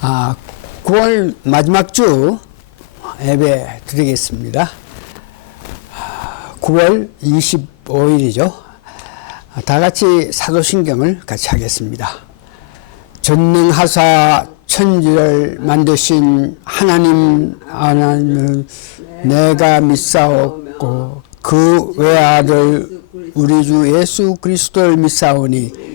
9월 마지막 주 예배 드리겠습니다. 9월 25일이죠. 다 같이 사도신경을 같이 하겠습니다. 전능하사 천지를 만드신 하나님을 내가 믿사옵고 그 외아들 우리 주 예수 그리스도를 믿사오니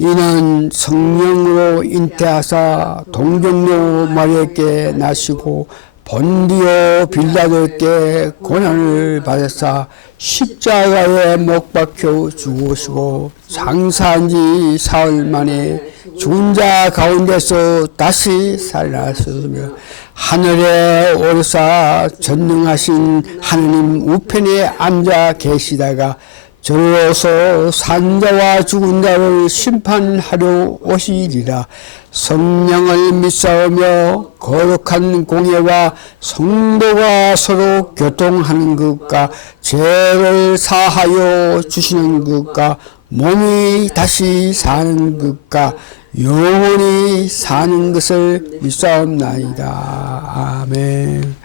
이는 성령으로 잉태하사 동정녀 마리아께 나시고 본디오 빌라도께 고난을 받으사 십자가에 못 박혀 죽으시고 장사한 지 사흘 만에 죽은 자 가운데서 다시 살아나셨으며 하늘에 오르사 전능하신 하느님 우편에 앉아 계시다가 저로서 산자와 죽은 자를 심판하려 오시리라. 성령을 믿사오며 거룩한 공예와 성도가 서로 교통하는 것과 죄를 사하여 주시는 것과 몸이 다시 사는 것과 영원히 사는 것을 믿사옵나이다. 아멘.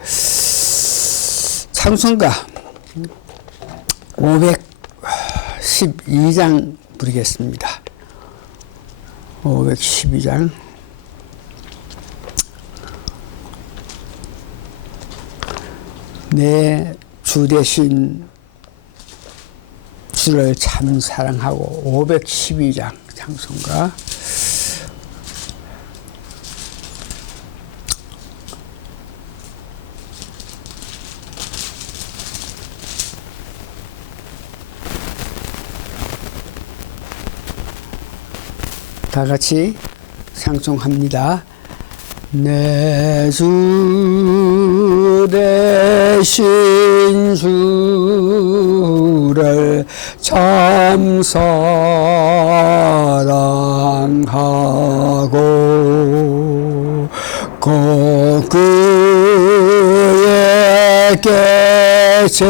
찬송가 512장 부르겠습니다. 512장. 내 주 대신 주를 참 사랑하고 512장 찬송가. 다 같이 찬송합니다. 내 주 대신 주를 참 사랑하고 꼭 그에게 죄를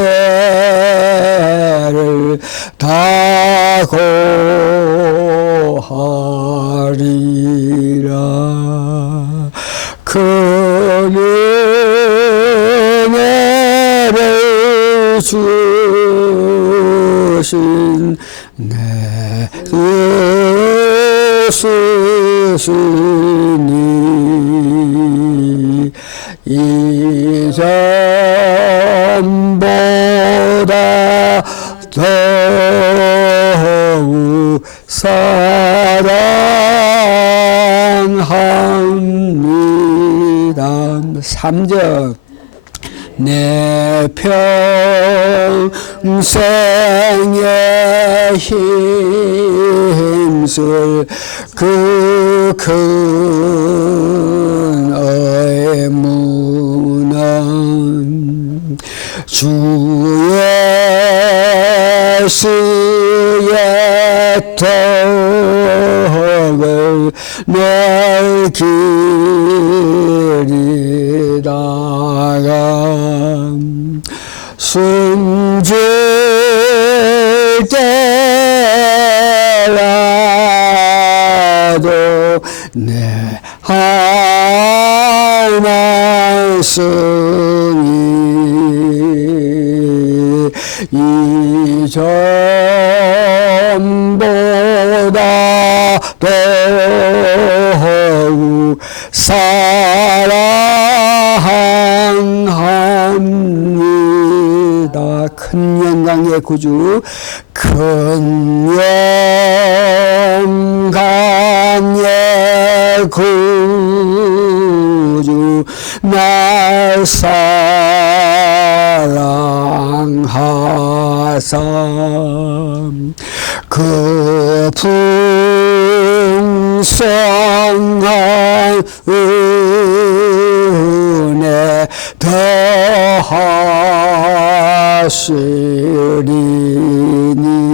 다 고하리라. 그 은혜를 주신 내 예수시니 이전보다 더욱 사랑합니다. 3절 내 평생의 힘쓸 그 큰 의무는 주 예수의 덕을 낼 길이다가 숨질 때라도 내 할 말씀이 이전보다 더욱 사랑합니다. 큰 영광의 구주, 큰 영광의 구주 날 사랑하사 그 풍성한 은혜 더하시리니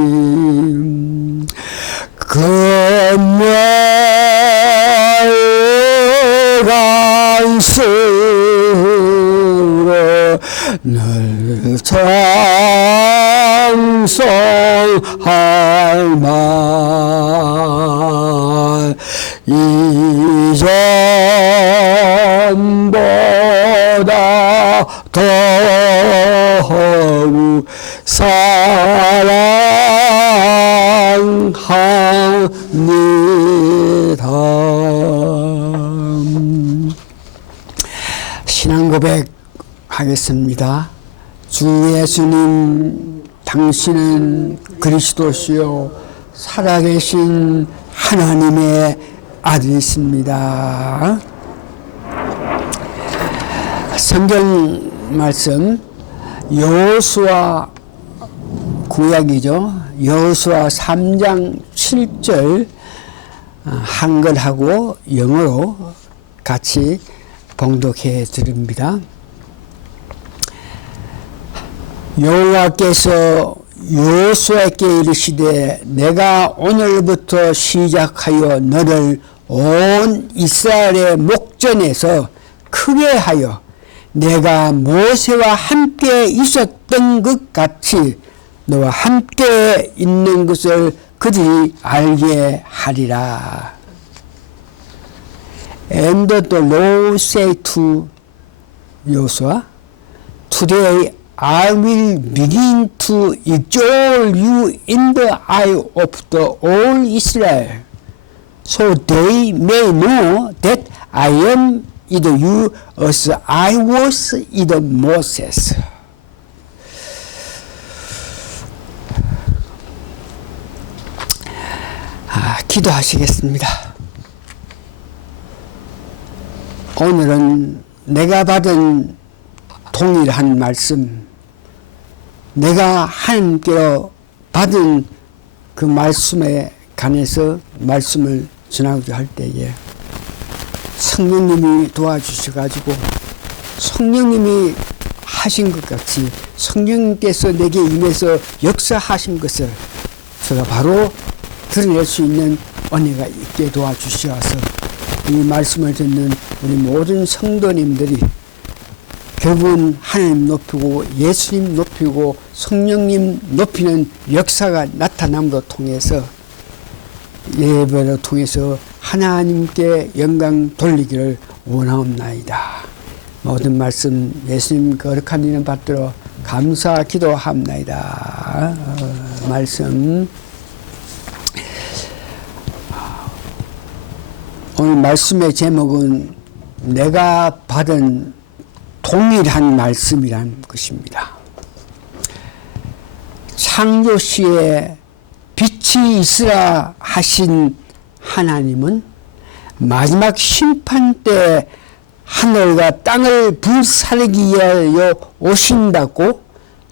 금멸간 스로 늘 찬송할 말 이 이전보다 더욱 사랑합니다. 신앙 고백하겠습니다. 주 예수님, 당신은 그리스도시요 살아계신 하나님의 아들이십니다. 성경 말씀 여호수아 구약이죠. 여호수아 3장 7절 한글하고 영어로 같이 봉독해 드립니다. 여호와께서 여호수아에게 이르시되 내가 오늘부터 시작하여 너를 온 이스라엘의 목전에서 크게 하여 내가 모세와 함께 있었던 것 같이 너와 함께 있는 것을 그들이 알게 하리라. And the Lord said to Joshua, Today I will begin to exalt you in the eye of the all Israel, so they may know that I am with you as I was with Moses. 기도하시겠습니다. 오늘은 내가 받은 동일한 말씀, 내가 하나님께로 받은 그 말씀에 관해서 말씀을 전하고자 할 때에 성령님이 도와주셔가지고 성령님이 하신 것 같이 성령님께서 내게 임해서 역사하신 것을 제가 바로 드러낼 수 있는 은혜가 있게 도와주셔서 이 말씀을 듣는 우리 모든 성도님들이 결국은 하나님 높이고 예수님 높이고 성령님 높이는 역사가 나타남으로 통해서 예배를 통해서 하나님께 영광 돌리기를 원하옵나이다. 모든 말씀 예수님 거룩한 이름 받들어 감사 기도합나이다. 말씀 오늘 말씀의 제목은 내가 받은 동일한 말씀이란 것입니다. 창조시에 빛이 있으라 하신 하나님은 마지막 심판 때 하늘과 땅을 불사르기 위하여 오신다고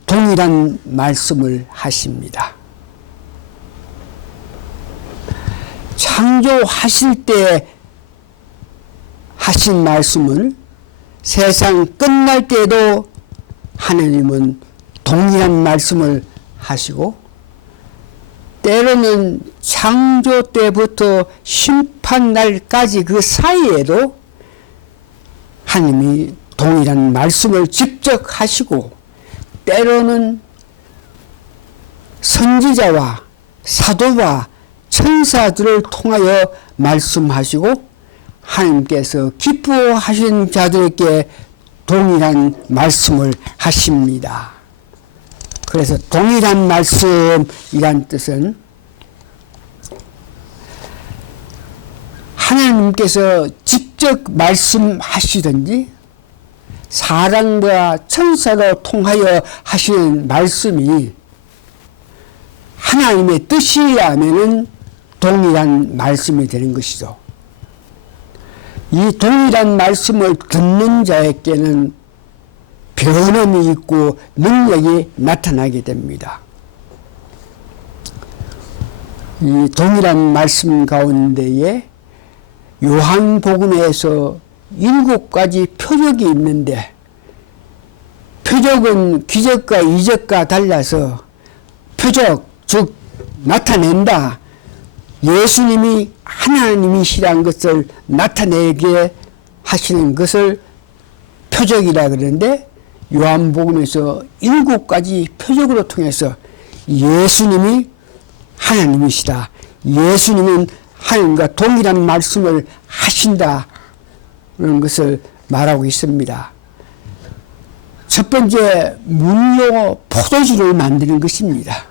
동일한 말씀을 하십니다. 창조하실 때 하신 말씀을 세상 끝날 때도 하나님은 동일한 말씀을 하시고 때로는 창조 때부터 심판날까지 그 사이에도 하나님이 동일한 말씀을 직접 하시고 때로는 선지자와 사도와 천사들을 통하여 말씀하시고 하나님께서 기뻐하신 자들에게 동일한 말씀을 하십니다. 그래서 동일한 말씀이란 뜻은 하나님께서 직접 말씀하시든지 사람과 천사로 통하여 하시는 말씀이 하나님의 뜻이라면은 동일한 말씀이 되는 것이죠. 이 동일한 말씀을 듣는 자에게는 변함이 있고 능력이 나타나게 됩니다. 이 동일한 말씀 가운데에 요한복음에서 7가지 표적이 있는데 표적은 기적과 이적과 달라서 표적, 즉 나타낸다. 예수님이 하나님이시란 것을 나타내게 하시는 것을 표적이라 그러는데 요한복음에서 7가지 표적으로 통해서 예수님이 하나님이시다. 예수님은 하나님과 동일한 말씀을 하신다 그런 것을 말하고 있습니다. 첫 번째, 물로 포도주를 만드는 것입니다.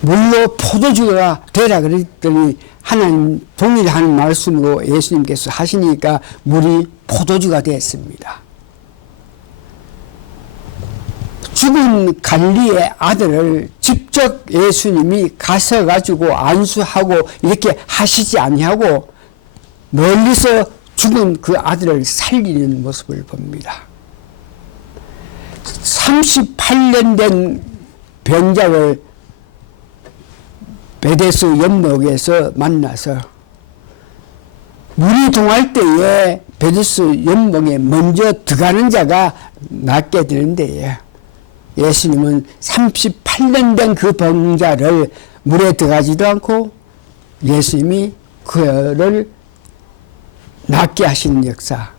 물로 포도주가 되라 그랬더니 하나님 동일한 말씀으로 예수님께서 하시니까 물이 포도주가 되었습니다. 죽은 갈리의 아들을 직접 예수님이 가서 가지고 안수하고 이렇게 하시지 아니하고 멀리서 죽은 그 아들을 살리는 모습을 봅니다. 38년 된 병자를 베데스 연못에서 만나서 물이 동할 때에 베데스 연못에 먼저 들어가는 자가 낫게 되는데 예수님은 38년 된 그 병자를 물에 들어가지도 않고 예수님이 그를 낫게 하시는 역사,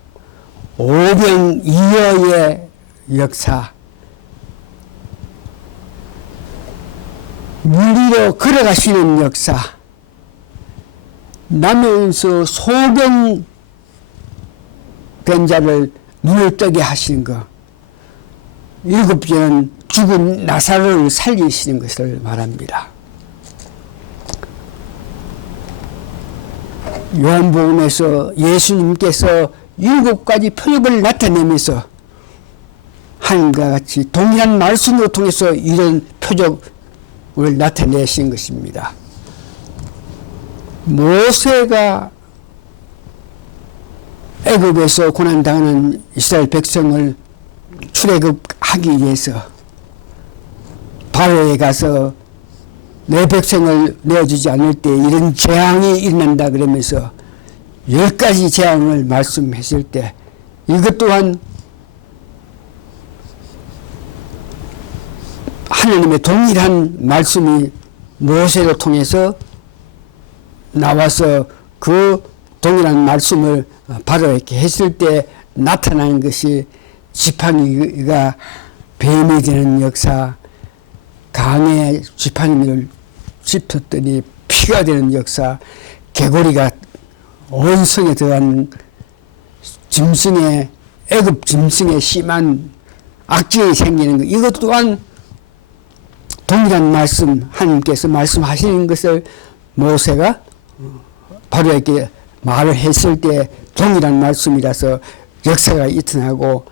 오병이어의 역사, 물 위로 걸어가시는 역사, 나면서 소경된 자를 눈을 뜨게 하시는 것, 7번은 죽은 나사로를 살리시는 것을 말합니다. 요한복음에서 예수님께서 7가지 표적을 나타내면서 하나님과 같이 동일한 말씀을 통해서 이런 표적을 나타내신 것입니다. 모세가 애굽에서 고난당하는 이스라엘 백성을 출애굽하기 위해서 바로에 가서 내 백성을 내어주지 않을 때 이런 재앙이 일어난다 그러면서 10가지 재앙을 말씀했을 때 이것 또한 하나님의 동일한 말씀이 모세를 통해서 나와서 그 동일한 말씀을 바로에게 했을 때 나타나는 것이 지팡이가 뱀이 되는 역사, 강에 지팡이를 짚었더니 피가 되는 역사, 개구리가 온 성에 들어간 짐승의 애굽 짐승의 심한 악질이 생기는 것, 이것 또한 동일한 말씀, 하나님께서 말씀하시는 것을 모세가 바로에게 말을 했을 때 동일한 말씀이라서 역사가 일어나고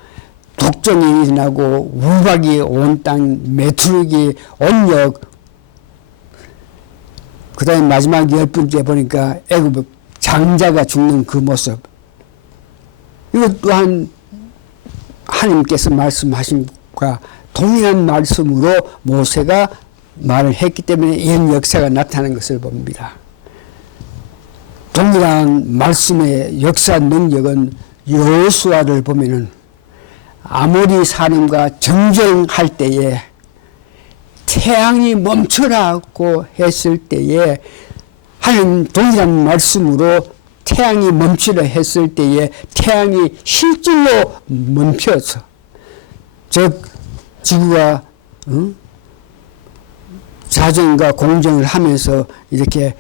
독종이 일어나고 우박이 온 땅, 메투르기, 온역, 그 다음에 마지막 10번째 보니까 애굽 장자가 죽는 그 모습, 이것 또한 하나님께서 말씀하신 것과 동일한 말씀으로 모세가 말을 했기 때문에 이런 역사가 나타나는 것을 봅니다. 동일한 말씀의 역사 능력은 여호수아를 보면은 아모리 사람과 정전할 때에 태양이 멈춰라고 했을 때에 하나님 동일한 말씀으로 태양이 멈추라 했을 때에 태양이 실질로 멈춰서, 즉 지구가 자전과 공정을 하면서 이렇게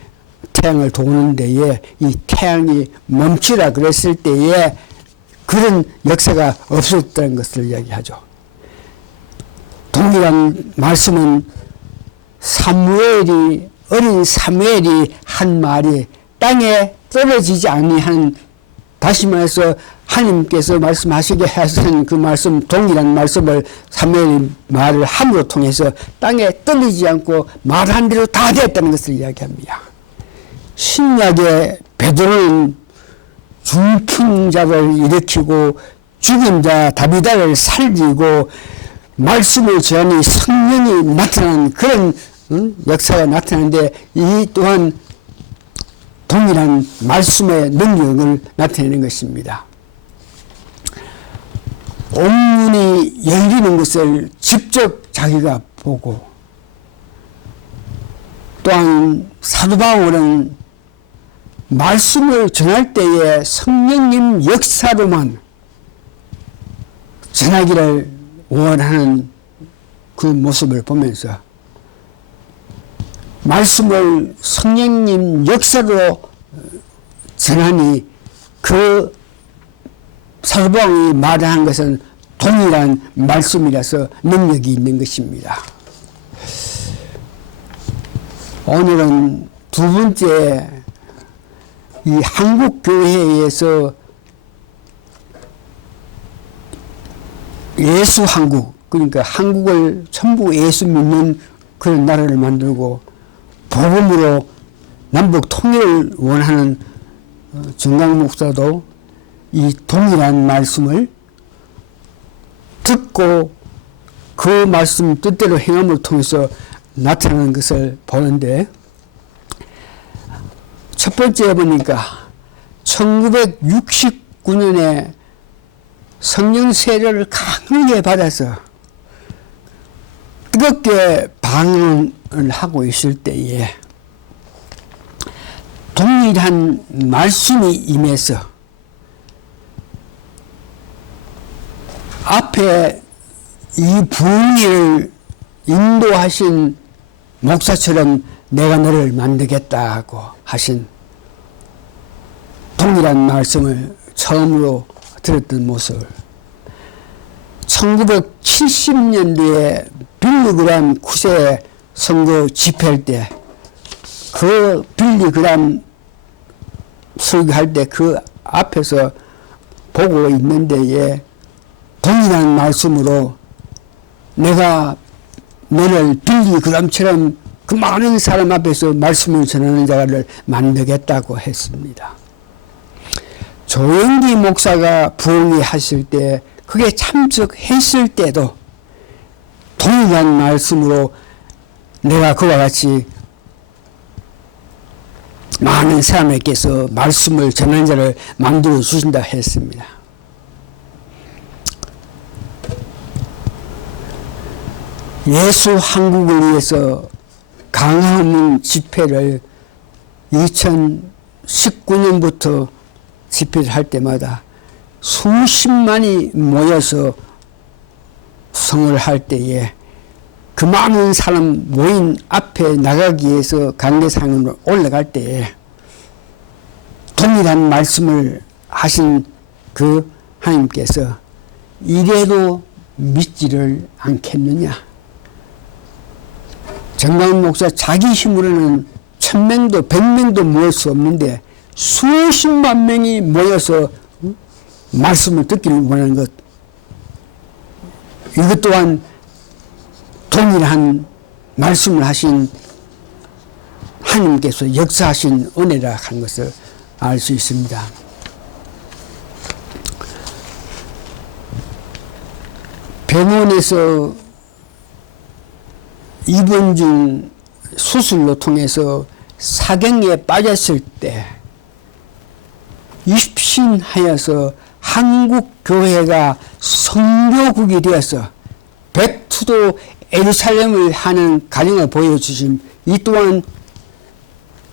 태양을 도는 데에 이 태양이 멈추라 그랬을 때에 그런 역사가 없었다는 것을 이야기하죠. 동일한 말씀은 어린 사무엘이 한 말이 땅에 떨어지지 아니한, 다시 말해서 하나님께서 말씀하시게 하신 그 말씀, 동일한 말씀을 사무엘이 말을 함으로 통해서 땅에 떨어지지 않고 말한 대로 다 되었다는 것을 이야기합니다. 신약의 베드로는 중풍자를 일으키고 죽은 자 다비다를 살리고 말씀을 전하니 성령이 나타나는 그런 역사가 나타나는데, 이 또한 동일한 말씀의 능력을 나타내는 것입니다. 옥문이 열리는 것을 직접 자기가 보고, 또한 사도 바울은 말씀을 전할 때에 성령님 역사로만 전하기를 원하는 그 모습을 보면서 말씀을 성령님 역사로 전하니 그 사도 바울이 말하는 것은 동일한 말씀이라서 능력이 있는 것입니다. 오늘은 두 번째, 이 한국 교회에서 예수 한국, 그러니까 한국을 전부 예수 믿는 그런 나라를 만들고 복음으로 남북 통일을 원하는 정강 목사도 이 동일한 말씀을 듣고 그 말씀 뜻대로 행함을 통해서 나타나는 것을 보는데, 첫 번째 보니까 1969년에 성령 세례를 강하게 받아서 뜨겁게 방언을 하고 있을 때에 동일한 말씀이 임해서 앞에 이 부흥회를 인도하신 목사처럼 내가 너를 만들겠다고 하신 동일한 말씀을 처음으로 들었던 모습을 1970년도에 빌리그람 9세 선거 집회할 때 그 빌리그람 설교할 때 그 앞에서 보고 있는 데에 동일한 말씀으로 내가 너를 빌리그람처럼 그 많은 사람 앞에서 말씀을 전하는 자를 만들겠다고 했습니다. 조영기 목사가 부흥회 하실 때 그게 참석했을 때도 동일한 말씀으로 내가 그와 같이 많은 사람에게서 말씀을 전하는 자를 만들어 주신다 했습니다. 예수 한국을 위해서 강화문 집회를 2019년부터 집회를 할 때마다 수십만이 모여서 성을 할 때에 그 많은 사람 모인 앞에 나가기 위해서 강대상으로 올라갈 때에 동일한 말씀을 하신 그 하나님께서 이래도 믿지를 않겠느냐. 정강 목사 자기 힘으로는 1000명도 100명도 모을 수 없는데 수십만 명이 모여서 말씀을 듣기를 원하는 것, 이것 또한 동일한 말씀을 하신 하나님께서 역사하신 은혜라 하는 것을 알 수 있습니다. 병원에서 입원 중 수술로 통해서 사경에 빠졌을 때 입신하여서 한국 교회가 선교국이 되어서 백투도 예루살렘을 하는 가정을 보여주신 이 또한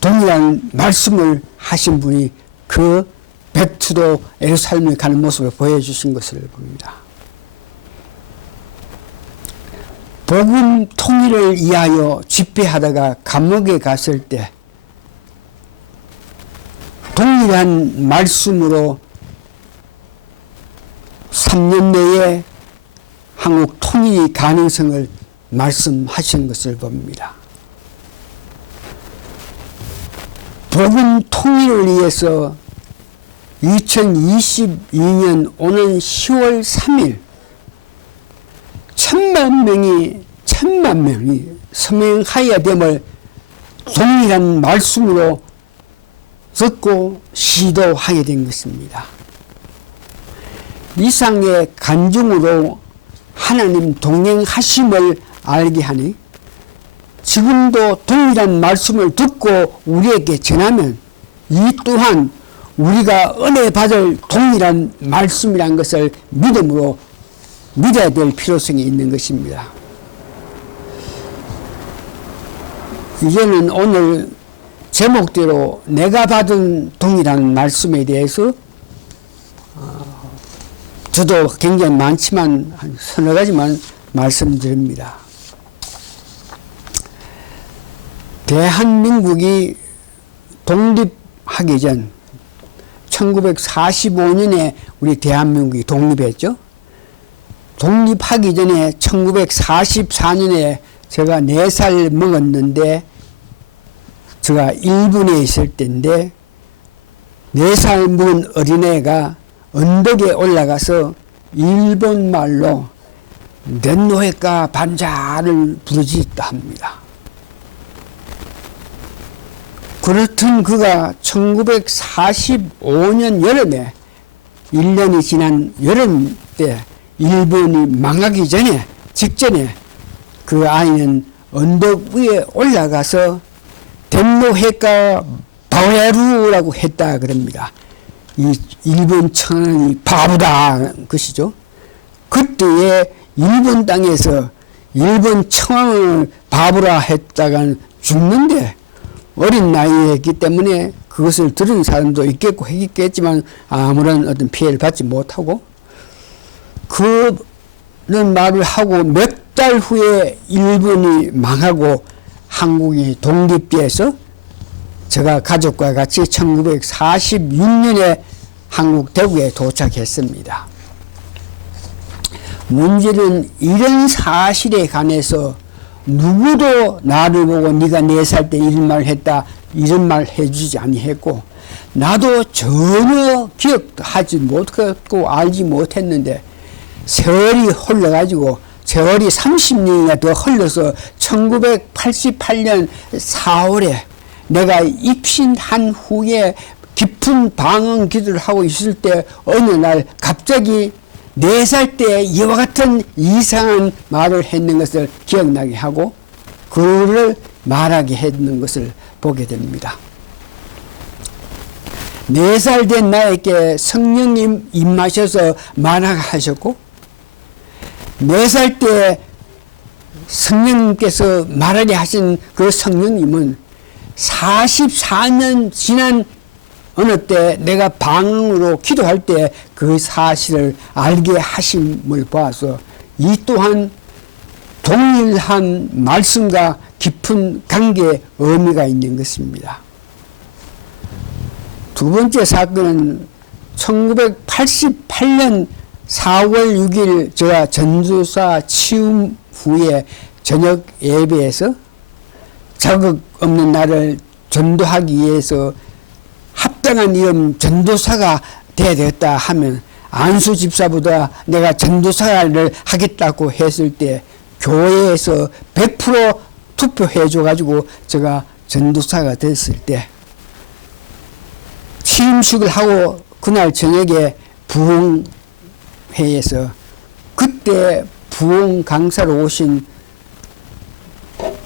동일한 말씀을 하신 분이 그 백투도 예루살렘을 가는 모습을 보여주신 것을 봅니다. 복음 통일을 위하여 집회하다가 감옥에 갔을 때 동일한 말씀으로 3년 내에 한국 통일 가능성을 말씀하신 것을 봅니다. 복음 통일을 위해서 2022년 오는 10월 3일 1000만 명이 서명하여야 됨을 동일한 말씀으로 듣고 시도하게 된 것입니다. 이상의 간증으로 하나님 동행하심을 알게 하니 지금도 동일한 말씀을 듣고 우리에게 전하면 이 또한 우리가 은혜 받을 동일한 말씀이라는 것을 믿음으로 믿어야 될 필요성이 있는 것입니다. 이제는 오늘 제목대로 내가 받은 동일한 말씀에 대해서 저도 굉장히 많지만 한 서너 가지만 말씀드립니다. 대한민국이 독립하기 전 1945년에 우리 대한민국이 독립했죠. 독립하기 전에 1944년에 제가 4살 먹었는데 제가 일본에 있을 때인데 4살 먹은 어린애가 언덕에 올라가서 일본 말로 넷노해가 반자를 부르짖다 합니다. 그렇던 그가 1945년 여름에 1년이 지난 여름 때 일본이 망하기 전에 직전에 그 아이는 언덕 위에 올라가서 덴노해가 바오야루라고 했다 그럽니다. 이 일본 청년이 바보다 것이죠. 그때에 일본 땅에서 일본 청왕을 바보라 했다가 죽는데 어린 나이에 했기 때문에 그것을 들은 사람도 있겠고 했겠지만 아무런 어떤 피해를 받지 못하고 그런 말을 하고 몇 달 후에 일본이 망하고 한국이 독립돼서 제가 가족과 같이 1946년에 한국 대구에 도착했습니다. 문제는 이런 사실에 관해서 누구도 나를 보고 네가 4살 때 이런 말을 했다 이런 말 해주지 아니했고 나도 전혀 기억하지 못했고 알지 못했는데 세월이 흘러가지고 세월이 30년이나 더 흘러서 1988년 4월에 내가 입신한 후에 깊은 방언 기도를 하고 있을 때 어느 날 갑자기 4살 때 이와 같은 이상한 말을 했는 것을 기억나게 하고 그를 말하게 했는 것을 보게 됩니다. 4살 된 나에게 성령님 임하셔서 말하게 하셨고 4살 때 성령님께서 말하게 하신 그 성령님은 44년 지난 어느 때 내가 방으로 기도할 때 그 사실을 알게 하심을 보아서 이 또한 동일한 말씀과 깊은 관계의 의미가 있는 것입니다. 두 번째 사건은 1988년 4월 6일 제가 전도사 취임 후에 저녁 예배에서 자격 없는 나를 전도하기 위해서 합당한 이름 전도사가 돼야 되겠다 하면 안수 집사보다 내가 전도사를 하겠다고 했을 때 교회에서 100% 투표해 줘가지고 제가 전도사가 됐을 때 취임식을 하고 그날 저녁에 부흥회에서 그때 부흥 강사로 오신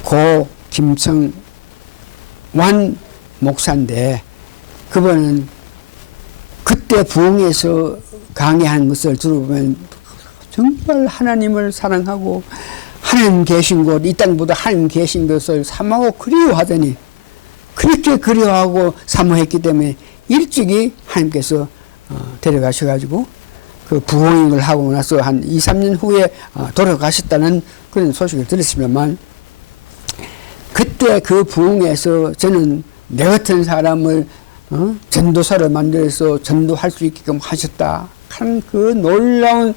고 김성완 목사인데 그분은 그때 부흥에서 강의한 것을 들어보면 정말 하나님을 사랑하고 하나님 계신 곳, 이 땅보다 하나님 계신 것을 사모하고 그리워하더니 그렇게 그리워하고 사모했기 때문에 일찍이 하나님께서 데려가셔가지고 그 부흥을 하고 나서 한 2, 3년 후에 돌아가셨다는 그런 소식을 들었습니다만 그때 그 부흥에서 저는 내 같은 사람을 전도사를 만들어서 전도할 수 있게끔 하셨다 하는 그 놀라운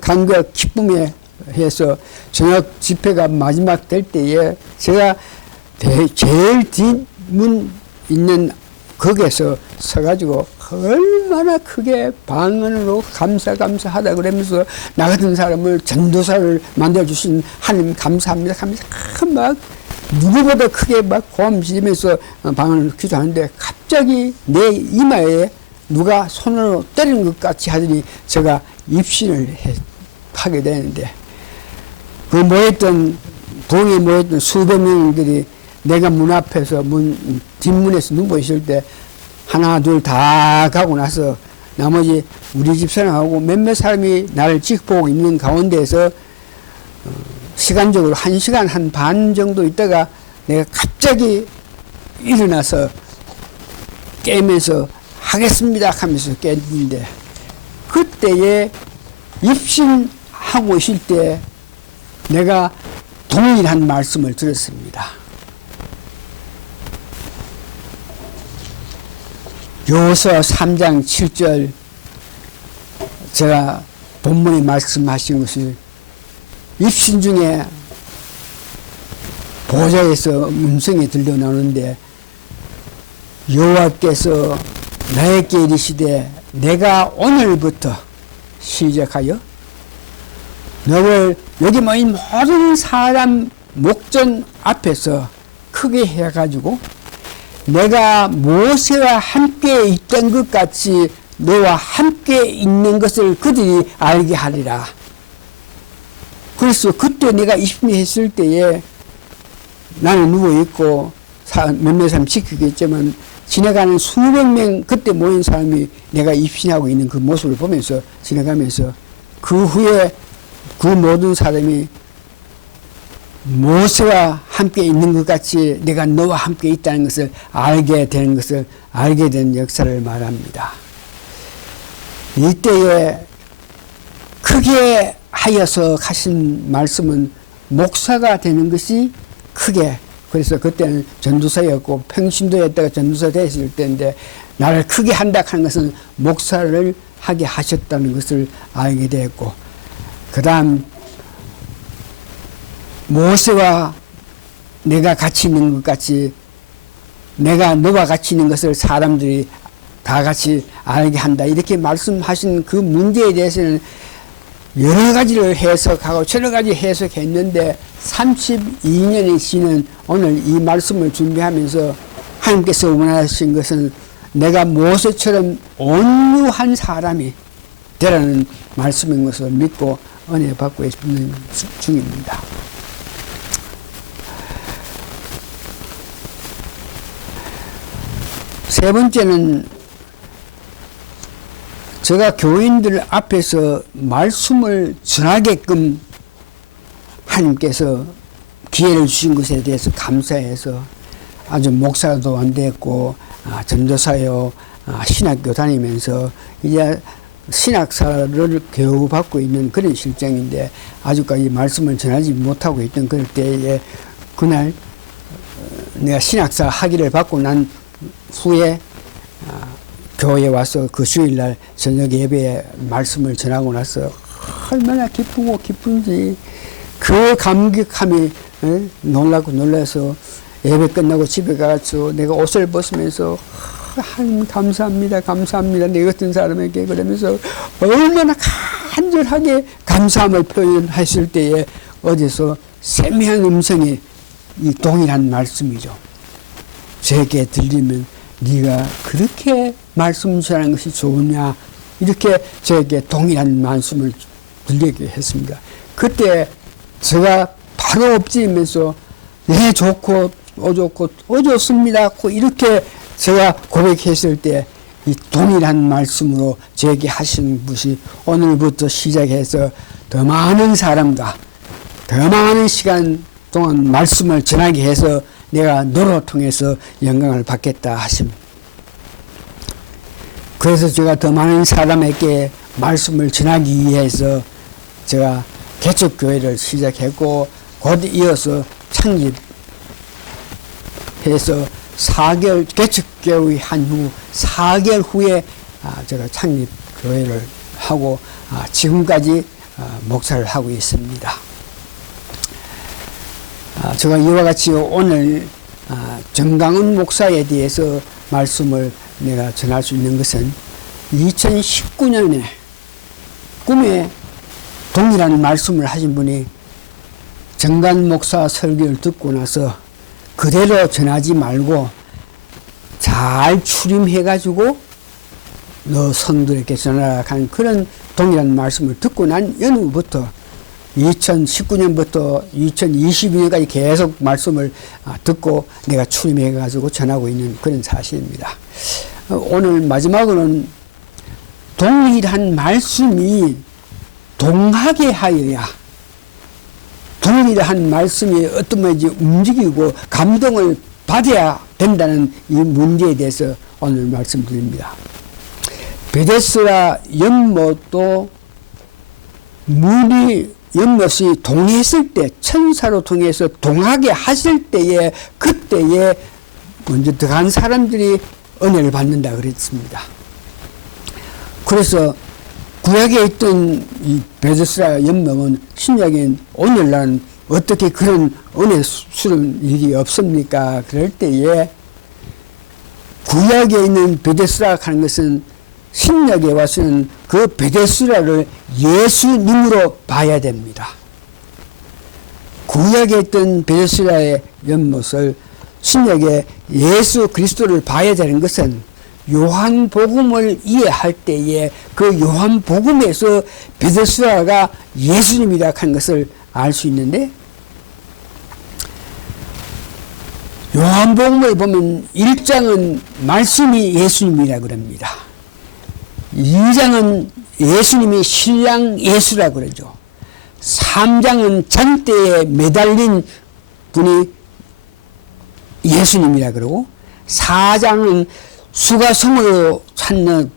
감과 기쁨에 해서 저녁 집회가 마지막 될 때에 제가 제일 뒷문 있는 거기에서 서가지고 얼마나 크게 방언으로 감사하다 그러면서 나 같은 사람을 전도사를 만들어주신 하나님 감사합니다 하면서 막 누구보다 크게 막 고함 지르면서 방언을 기도하는데 갑자기 내 이마에 누가 손으로 때리는 것 같이 하더니 제가 입신을 하게 되는데 그 모였던 부흥에 모였던 수백 명들이 내가 문 앞에서 뒷문에서 누워 있을 때 하나 둘 다 가고 나서 나머지 우리 집 사람하고 몇몇 사람이 나를 지켜보고 있는 가운데에서 시간적으로 1시간 한 반 정도 있다가 내가 갑자기 일어나서 깨면서 하겠습니다 하면서 깼는데 그때에 입신하고 있을 때 내가 동일한 말씀을 들었습니다. 여호수아 3장 7절 제가 본문에 말씀하신 것이 입신 중에 보좌에서 음성이 들려 나오는데 여호와께서 나에게 이르시되 내가 오늘부터 시작하여 너를 여기 모인 모든 사람 목전 앞에서 크게 해가지고 내가 모세와 함께 있던 것 같이 너와 함께 있는 것을 그들이 알게 하리라. 그래서 그때 내가 입신했을 때에 나는 누워있고 몇몇 사람 지키겠지만 지나가는 수백 명 그때 모인 사람이 내가 입신하고 있는 그 모습을 보면서 지나가면서 그 후에 그 모든 사람이 모세와 함께 있는 것 같이 내가 너와 함께 있다는 것을 알게 되는 것을 알게 된 역사를 말합니다. 이때에 크게 하여서 하신 말씀은 목사가 되는 것이 크게, 그래서 그때는 전도사였고 평신도였다가 전도사 됐을 때인데 나를 크게 한다 하는 것은 목사를 하게 하셨다는 것을 알게 되었고, 그 다음 모세와 내가 같이 있는 것 같이 내가 너와 같이 있는 것을 사람들이 다 같이 알게 한다, 이렇게 말씀하신 그 문제에 대해서는 여러 가지를 해석하고 여러 가지 해석했는데 32년이 지난 오늘 이 말씀을 준비하면서 하나님께서 원하신 것은 내가 모세처럼 온유한 사람이 되라는 말씀인 것을 믿고 은혜 받고 있는 중입니다. 세 번째는 제가 교인들 앞에서 말씀을 전하게끔 하나님께서 기회를 주신 것에 대해서 감사해서 아주 목사도 안 됐고 전도사요 신학교 다니면서 이제 신학사를 교육받고 있는 그런 실정인데 아직까지 말씀을 전하지 못하고 있던 그럴 때에 그날 내가 신학사 학위를 받고 난 후에 교회에 와서 그 주일날 저녁 예배에 말씀을 전하고 나서 얼마나 기쁘고 기쁜지 그 감격함이 놀라고 놀라서 예배 끝나고 집에 가서 내가 옷을 벗으면서 하나님 감사합니다 감사합니다 내 같은 사람에게 그러면서 얼마나 간절하게 감사함을 표현했을 때에 어디서 세미한 음성이 이 동일한 말씀이죠. 제게 들리면 네가 그렇게 말씀 전하는 것이 좋으냐, 이렇게 저에게 동일한 말씀을 들리게 했습니다. 그때 제가 바로 엎지면서 네 좋고 어좋고 어좋습니다 이렇게 제가 고백했을 때 이 동일한 말씀으로 저에게 하시는 것이 오늘부터 시작해서 더 많은 사람과 더 많은 시간 동안 말씀을 전하게 해서 내가 너로 통해서 영광을 받겠다 하십니다. 그래서 제가 더 많은 사람에게 말씀을 전하기 위해서 제가 개척교회를 시작했고 곧 이어서 창립해서 4개월 개척교회 한 후 4개월 후에 제가 창립교회를 하고 지금까지 목사를 하고 있습니다. 제가 이와 같이 오늘 정강은 목사에 대해서 말씀을 내가 전할 수 있는 것은 2019년에 꿈에 동일한 말씀을 하신 분이 정강 목사 설교를 듣고 나서 그대로 전하지 말고 잘 추림해가지고 너 성도에게 전하라 하는 그런 동일한 말씀을 듣고 난 연후부터 2019년부터 2022년까지 계속 말씀을 듣고 내가 추림해가지고 전하고 있는 그런 사실입니다. 오늘 마지막으로는 동일한 말씀이 동하게 하여야 동일한 말씀이 어떤 면인지 움직이고 감동을 받아야 된다는 이 문제에 대해서 오늘 말씀드립니다. 베데스다 연못도 물이 연못이 동했을 때 천사로 통해서 동하게 하실 때에 그때에 먼저 들어간 사람들이 은혜를 받는다 그랬습니다. 그래서 구약에 있던 이 베데스다 연못은 신약엔 오늘날은 어떻게 그런 은혜 수는 일이 없습니까? 그럴 때에 구약에 있는 베데스다 하는 것은 신약에 와서는 그 베데스다를 예수님으로 봐야 됩니다. 구약에 있던 베데스다의 연못을 신약에 예수 그리스도를 봐야 되는 것은 요한복음을 이해할 때에 그 요한복음에서 베데스다가 예수님이라 하는 것을 알 수 있는데, 요한복음을 보면 1장은 말씀이 예수님이라 그럽니다. 2장은 예수님이 신랑 예수라 그러죠. 3장은 장대에 매달린 분이 예수님이라 그러고, 4장은 수가성으로 찾는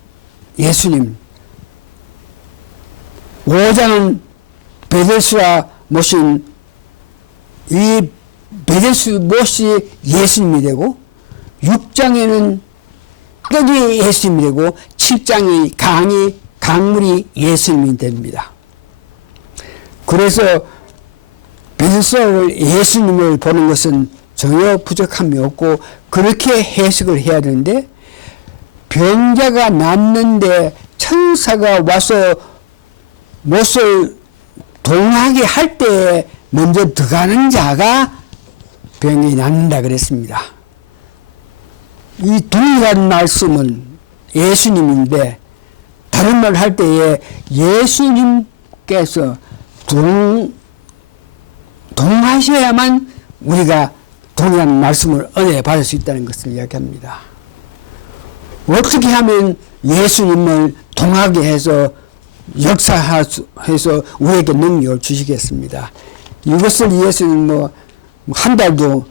예수님, 5장은 베데스다 모신 이 베데스 못이 예수님이 되고, 6장에는 떡이 예수님이 되고, 7장이 강물이 예수님이 됩니다. 그래서 베데스다를 예수님을 보는 것은 전혀 부족함이 없고 그렇게 해석을 해야 되는데, 병자가 낫는데 천사가 와서 못을 동하게 할 때 먼저 들어가는 자가 병이 낫는다 그랬습니다. 이 동일한 말씀은 예수님인데, 다른 말 할 때에 예수님께서 동하셔야만 우리가 동일한 말씀을 은혜 받을 수 있다는 것을 이야기합니다. 어떻게 하면 예수님을 동하게 해서 역사해서 우리에게 능력을 주시겠습니다. 이것을 위해서는 한 달도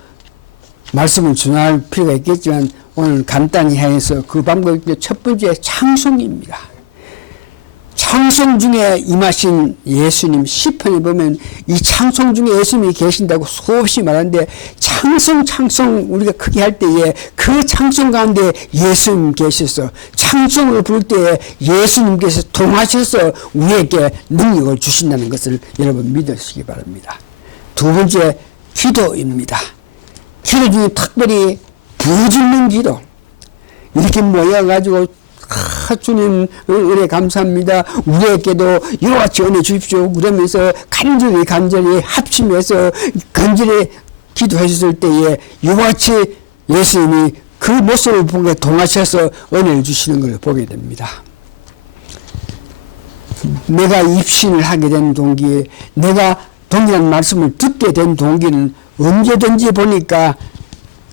말씀을 전할 필요가 있겠지만, 오늘 간단히 해서 그 방법이 첫 번째 찬송입니다. 찬송 중에 임하신 예수님, 시편에 보면 이 찬송 중에 예수님이 계신다고 수없이 말하는데, 찬송 우리가 크게 할 때에 그 찬송 가운데 예수님 계셔서 찬송을 부를 때에 예수님께서 통하셔서 우리에게 능력을 주신다는 것을 여러분 믿으시기 바랍니다. 두 번째, 기도입니다. 기도 중에 특별히 부르짖는 기도, 이렇게 모여가지고 주님 은혜 감사합니다, 우리에게도 이와 같이 은혜 주십시오 그러면서 간절히 합심해서 간절히 기도하셨을 때에 이와 같이 예수님이 그 모습을 보게 동하셔서 은혜를 주시는 걸 보게 됩니다. 내가 입신을 하게 된 동기, 내가 동일한 말씀을 듣게 된 동기는 언제든지 보니까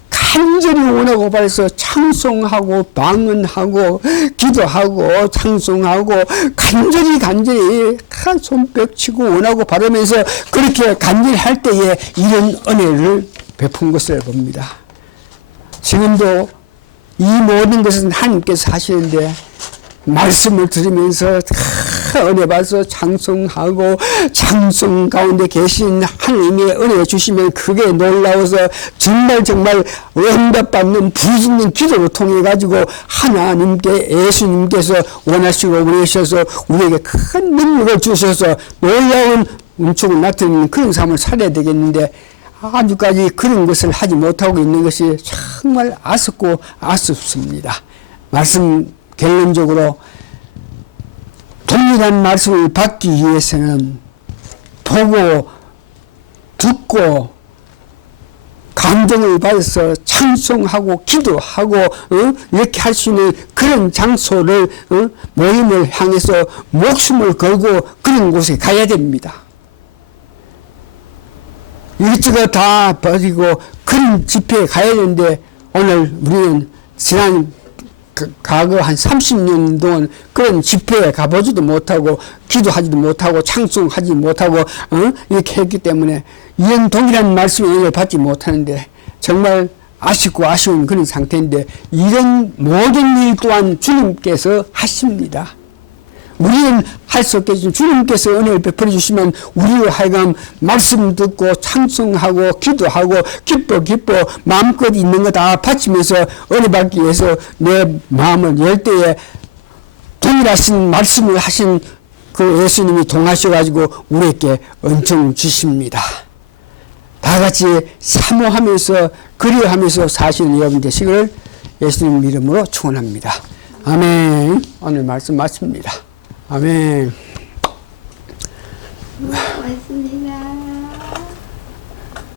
간절히 원하고 바라서 찬송하고 방언하고 기도하고 찬송하고 간절히 손뼉치고 원하고 바라면서 그렇게 간절히 할 때에 이런 은혜를 베푼 것을 봅니다. 지금도 이 모든 것은 하나님께서 하시는데, 말씀을 들으면서 은혜 받아서 찬송하고 찬송 가운데 계신 하나님의 은혜 주시면 그게 놀라워서 정말 응답받는 부르짖는 기도를 통해 가지고 하나님께 예수님께서 원하시고 원하셔서 우리에게 큰 능력을 주셔서 놀라운 운총을 나타내는 그런 삶을 살아야 되겠는데, 아직까지 그런 것을 하지 못하고 있는 것이 정말 아쉽고 아쉽습니다. 말씀 결론적으로 동일한 말씀을 받기 위해서는 보고 듣고 감동을 받아서 찬송하고 기도하고 이렇게 할 수 있는 그런 장소를 모임을 향해서 목숨을 걸고 그런 곳에 가야 됩니다. 이것저것 다 버리고 그런 집회에 가야 되는데, 오늘 우리는 지난 과거 한 30년 동안 그런 집회에 가보지도 못하고 기도하지도 못하고 찬송하지 못하고 이렇게 했기 때문에 이런 동일한 말씀의 은혜를 받지 못하는데 정말 아쉽고 아쉬운 그런 상태인데, 이런 모든 일 또한 주님께서 하십니다. 우리는 할 수 없겠지만 주님께서 은혜를 베풀어 주시면 우리로 하여금 말씀 듣고 찬송하고 기도하고 기뻐 마음껏 있는 거 다 바치면서 은혜 받기 위해서 내 마음을 열 때에 동일하신 말씀을 하신 그 예수님이 동하셔가지고 우리에게 은총 주십니다. 다 같이 사모하면서 그리워하면서 사시는 여러분 되시기를 예수님 이름으로 축원합니다. 아멘. 오늘 말씀 마칩니다. 아멘. 고맙습니다.